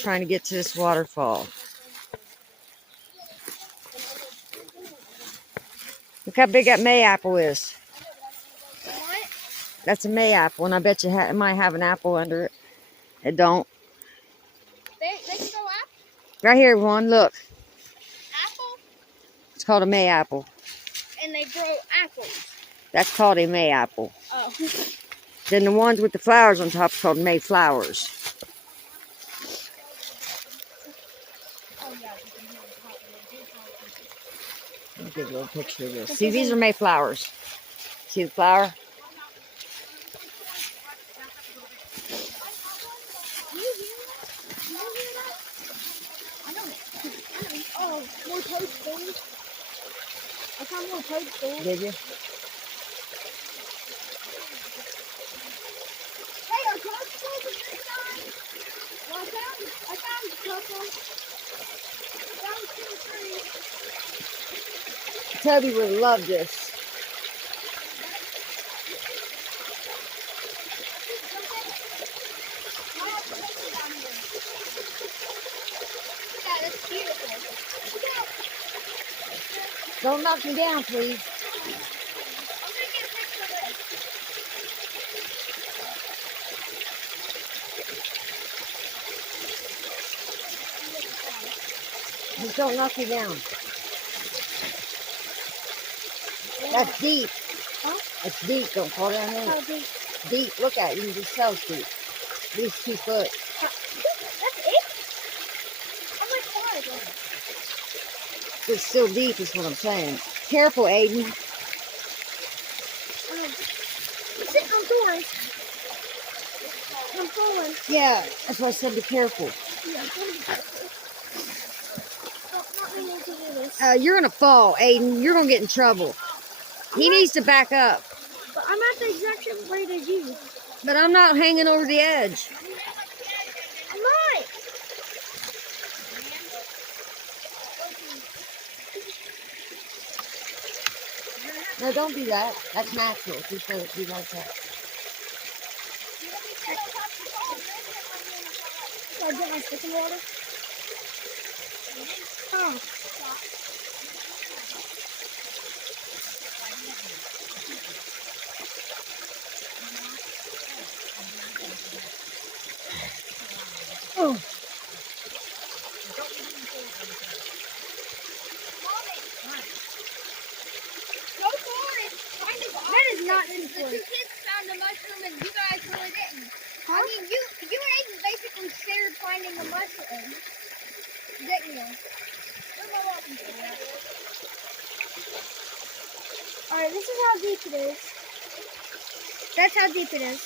trying to get to this waterfall. Look how big that mayapple is. What? That's a mayapple, and I bet you it might have an apple under it. It don't. They can grow apple? Right here, everyone, look. Apple? It's called a mayapple. And they grow apples. That's called a mayapple. Oh. Then the ones with the flowers on top are called mayflowers. Oh, yeah. Let me give you a little picture of this. See, these are mayflowers. See the flower? Oh, more toadstools. I found more toadstools. Did you? Hey, are toadstools a good sign? Well, I found a couple. Found 2 or 3. Toby would love this. Yeah, that's beautiful. Don't knock me down, please. I'm gonna get a picture of this. Just don't knock me down. That's deep. Huh? That's deep. Don't fall down in How it. deep? Deep. Look at it. You can just tell it's deep. At least 2 foot. That's it? How much water? It's still deep is what I'm saying. Careful, Aiden. It's sitting on thorns. I'm falling. Yeah, that's why I said be careful. Yeah, I'm falling. Oh, not meaning to do this. You're going to fall, Aiden. You're going to get in trouble. He needs to back up. But I'm at the exact same rate as you. But I'm not hanging over the edge. I'm not. No, don't do that. That's natural. Just let it be like that. So I get my stick in water. Oh. Oh. Go for it. That is not too far. The 2 kids found a mushroom and you guys really didn't. Huh? I mean, you and Aiden basically shared finding a mushroom. Didn't you? Where's my walking stick at? Alright, this is how deep it is. That's how deep it is.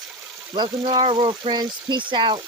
Welcome to our world, friends. Peace out.